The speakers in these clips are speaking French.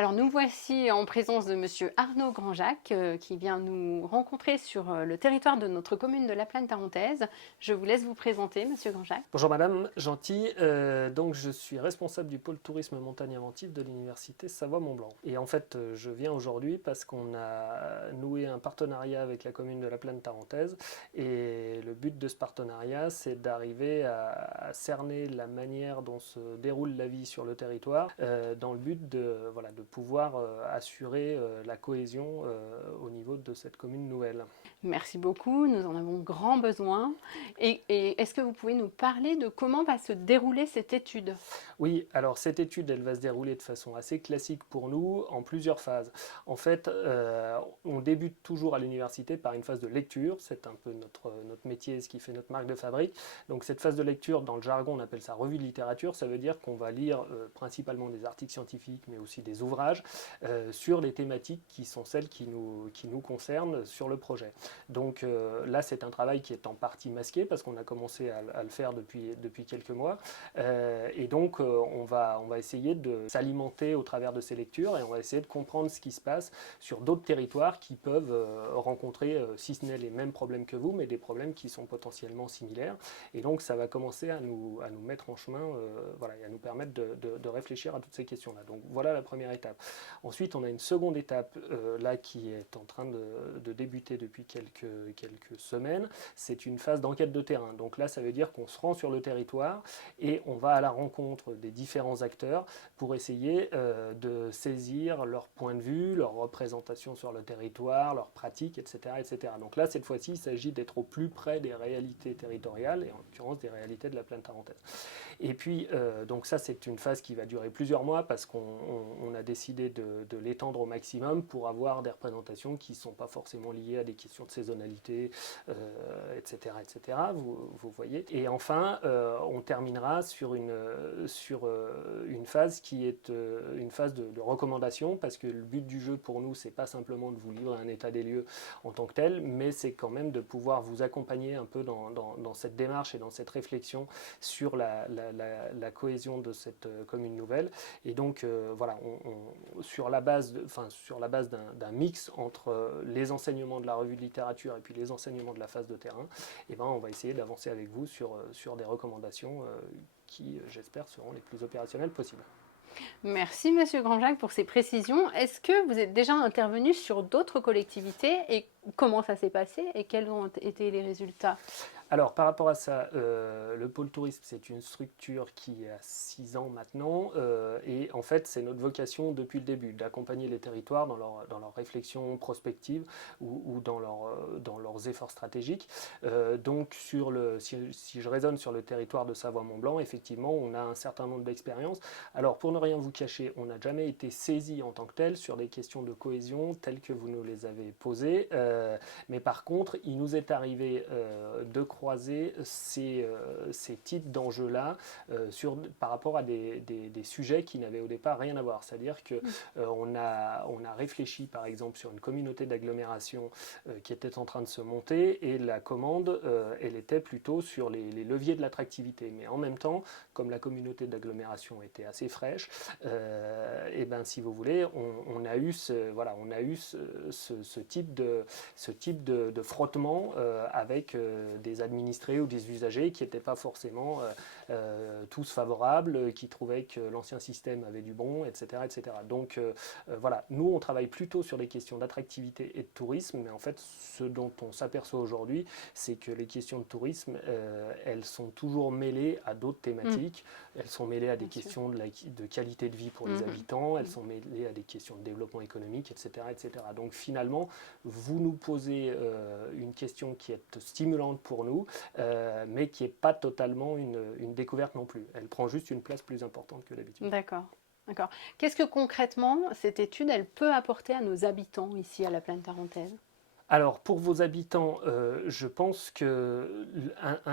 Alors nous voici en présence de monsieur Arnaud Grandjacq qui vient nous rencontrer sur le territoire de notre commune de La Plaine-Tarentaise. Je vous laisse vous présenter, monsieur Grandjacq. Bonjour Madame Gentil, donc je suis responsable du pôle tourisme montagne inventif de l'université Savoie-Mont-Blanc. Et en fait, je viens aujourd'hui parce qu'on a noué un partenariat avec la commune de La Plaine-Tarentaise et le but de ce partenariat, c'est d'arriver à cerner la manière dont se déroule la vie sur le territoire dans le but de pouvoir assurer la cohésion au niveau de cette commune nouvelle. Merci beaucoup, nous en avons grand besoin. Et est-ce que vous pouvez nous parler de comment va se dérouler cette étude? Oui, alors cette étude, elle va se dérouler de façon assez classique pour nous, en plusieurs phases. En fait, on débute toujours à l'université par une phase de lecture, c'est un peu notre métier, ce qui fait notre marque de fabrique. Donc cette phase de lecture, dans le jargon, on appelle ça revue de littérature, ça veut dire qu'on va lire principalement des articles scientifiques, mais aussi des ouvrages sur les thématiques qui sont celles qui nous concernent sur le projet. Donc là, c'est un travail qui est en partie masqué, parce qu'on a commencé à le faire depuis quelques mois. Et donc, on va essayer de s'alimenter au travers de ces lectures et on va essayer de comprendre ce qui se passe sur d'autres territoires qui peuvent rencontrer, si ce n'est les mêmes problèmes que vous, mais des problèmes qui sont potentiellement similaires. Et donc, ça va commencer à nous mettre en chemin voilà, et à nous permettre de réfléchir à toutes ces questions-là. Donc, voilà la première étape. Ensuite, on a une seconde étape là qui est en train de débuter depuis quelques semaines. C'est une phase d'enquête de terrain. Donc là, ça veut dire qu'on se rend sur le territoire et on va à la rencontre des différents acteurs pour essayer de saisir leur point de vue, leur représentation sur le territoire, leurs pratiques, etc., etc. Donc là, cette fois-ci, il s'agit d'être au plus près des réalités territoriales et en l'occurrence des réalités de la plaine tarentaise. Et puis, donc ça, c'est une phase qui va durer plusieurs mois parce qu'on a décidé de l'étendre au maximum pour avoir des représentations qui ne sont pas forcément liées à des questions de saisonnalité, etc., etc., vous voyez. Et enfin, on terminera sur une phase qui est une phase de recommandation parce que le but du jeu pour nous, c'est pas simplement de vous livrer un état des lieux en tant que tel, mais c'est quand même de pouvoir vous accompagner un peu dans cette démarche et dans cette réflexion sur la cohésion de cette commune nouvelle. Et donc, voilà, sur la base d'un mix entre les enseignements de la revue de littérature et puis les enseignements de la phase de terrain, et ben, on va essayer d'avancer avec vous sur des recommandations qui, j'espère, seront les plus opérationnelles possibles. Merci monsieur Grandjacq pour ces précisions. Est-ce que vous êtes déjà intervenu sur d'autres collectivités et comment ça s'est passé et quels ont été les résultats? Alors, par rapport à ça, le pôle tourisme, c'est une structure qui a 6 ans maintenant. Et en fait, c'est notre vocation depuis le début, d'accompagner les territoires dans leur réflexion prospective ou dans leurs efforts stratégiques. Donc, si je raisonne sur le territoire de Savoie-Mont-Blanc, effectivement, on a un certain nombre d'expériences. Alors, pour ne rien vous cacher, on n'a jamais été saisi en tant que tel sur des questions de cohésion telles que vous nous les avez posées. Mais par contre, il nous est arrivé de croiser ces types d'enjeux-là par rapport à des sujets qui n'avaient au départ rien à voir. C'est-à-dire qu'on a réfléchi par exemple sur une communauté d'agglomération qui était en train de se monter et la commande, elle était plutôt sur les leviers de l'attractivité. Mais en même temps, comme la communauté d'agglomération était assez fraîche, et ben, si vous voulez, on a eu ce type de frottement avec des administrés ou des usagers qui n'étaient pas forcément tous favorables, qui trouvaient que l'ancien système avait du bon, etc. etc. Donc voilà, nous on travaille plutôt sur les questions d'attractivité et de tourisme, mais en fait ce dont on s'aperçoit aujourd'hui, c'est que les questions de tourisme, elles sont toujours mêlées à d'autres thématiques, elles sont mêlées à des Bien sûr. questions de qualité de vie pour les habitants, elles sont mêlées à des questions de développement économique, etc. etc. Donc finalement, vous nous posez une question qui est stimulante pour nous, mais qui n'est pas totalement une découverte non plus. Elle prend juste une place plus importante que d'habitude. D'accord. D'accord. Qu'est-ce que concrètement cette étude elle peut apporter à nos habitants ici à la plaine tarentaise? Alors, pour vos habitants, je pense qu'un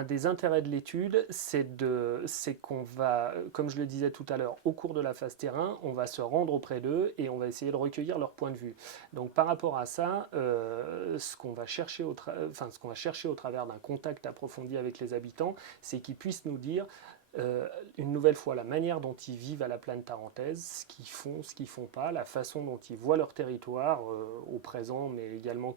des intérêts de l'étude, c'est qu'on va, comme je le disais tout à l'heure, au cours de la phase terrain, on va se rendre auprès d'eux et on va essayer de recueillir leur point de vue. Donc, par rapport à ça, ce qu'on va chercher au travers d'un contact approfondi avec les habitants, c'est qu'ils puissent nous dire une nouvelle fois, la manière dont ils vivent à la plaine tarentaise, ce qu'ils font, ce qu'ils ne font pas, la façon dont ils voient leur territoire au présent, mais également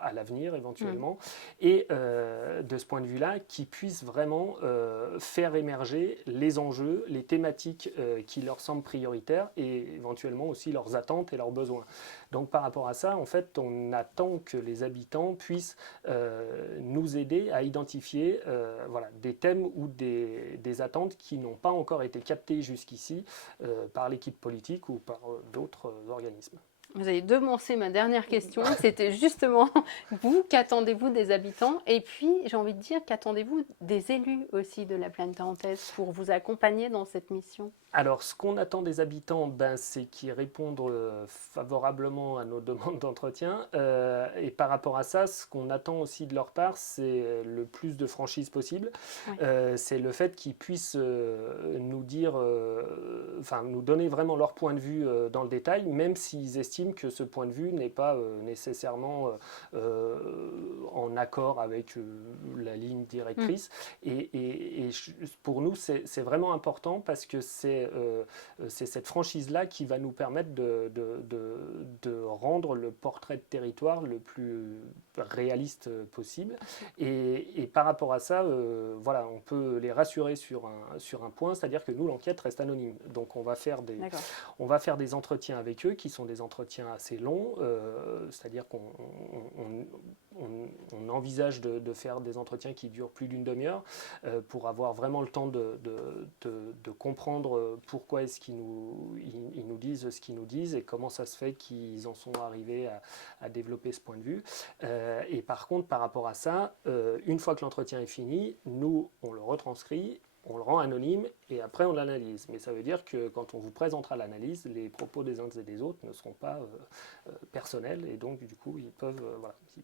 à l'avenir éventuellement, et de ce point de vue-là, qu'ils puissent vraiment faire émerger les enjeux, les thématiques qui leur semblent prioritaires, et éventuellement aussi leurs attentes et leurs besoins. Donc par rapport à ça, en fait, on attend que les habitants puissent nous aider à identifier voilà, des thèmes ou des attentes qui n'ont pas encore été captées jusqu'ici par l'équipe politique ou par d'autres organismes. Vous avez devancé ma dernière question, c'était justement vous, qu'attendez-vous des habitants? Et puis, j'ai envie de dire, qu'attendez-vous des élus aussi de la plaine tarentaise pour vous accompagner dans cette mission? Alors, ce qu'on attend des habitants, c'est qu'ils répondent favorablement à nos demandes d'entretien. Et par rapport à ça, ce qu'on attend aussi de leur part, c'est le plus de franchise possible. Oui. C'est le fait qu'ils puissent nous dire, enfin, nous donner vraiment leur point de vue dans le détail, même s'ils estiment que ce point de vue n'est pas nécessairement en accord avec la ligne directrice. Et pour nous, c'est vraiment important parce que c'est cette franchise-là qui va nous permettre de rendre le portrait de territoire le plus réaliste possible. Et par rapport à ça, voilà, on peut les rassurer sur un point, c'est-à-dire que nous, l'enquête reste anonyme. Donc on va faire des entretiens avec eux qui sont des entretiens assez longs, c'est-à-dire qu'on envisage de faire des entretiens qui durent plus d'une demi-heure pour avoir vraiment le temps de comprendre pourquoi est-ce qu'ils nous disent ce qu'ils nous disent et comment ça se fait qu'ils en sont arrivés à développer ce point de vue. Et par contre, par rapport à ça, une fois que l'entretien est fini, nous, on le retranscrit, on le rend anonyme et après on l'analyse. Mais ça veut dire que quand on vous présentera l'analyse, les propos des uns et des autres ne seront pas personnels et donc du coup ils peuvent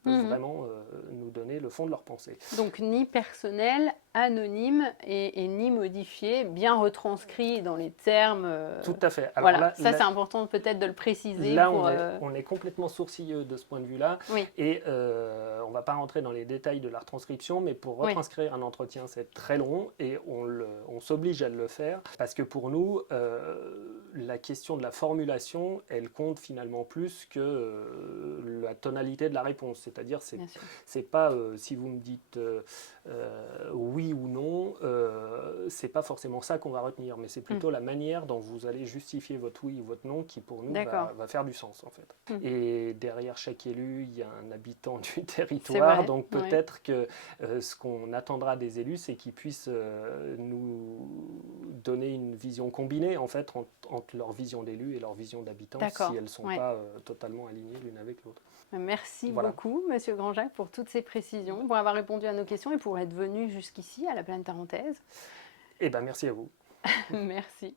vraiment nous donner le fond de leur pensée. Donc ni personnel, anonyme et ni modifié, bien retranscrit dans les termes. Tout à fait. Alors voilà, ça c'est important peut-être de le préciser. Là, on est complètement sourcilleux de ce point de vue-là. Oui. Et on ne va pas rentrer dans les détails de la retranscription, mais pour retranscrire un entretien, c'est très long et on s'oblige à le faire parce que pour nous, la question de la formulation, elle compte finalement plus que la tonalité de la réponse. C'est-à-dire, c'est pas si vous me dites oui ou non, c'est pas forcément ça qu'on va retenir, mais c'est plutôt la manière dont vous allez justifier votre oui ou votre non qui pour nous va faire du sens en fait. Et derrière chaque élu, il y a un habitant du territoire, donc peut-être que ce qu'on attendra des élus, c'est qu'ils puissent nous donner une vision combinée en fait entre leur vision d'élu et leur vision d'habitant si elles ne sont pas totalement alignées l'une avec l'autre. Merci beaucoup, Monsieur Grandjacq, pour toutes ces précisions, pour avoir répondu à nos questions et pour être venu jusqu'ici à la plaine tarentaise. Eh bien, merci à vous. Merci.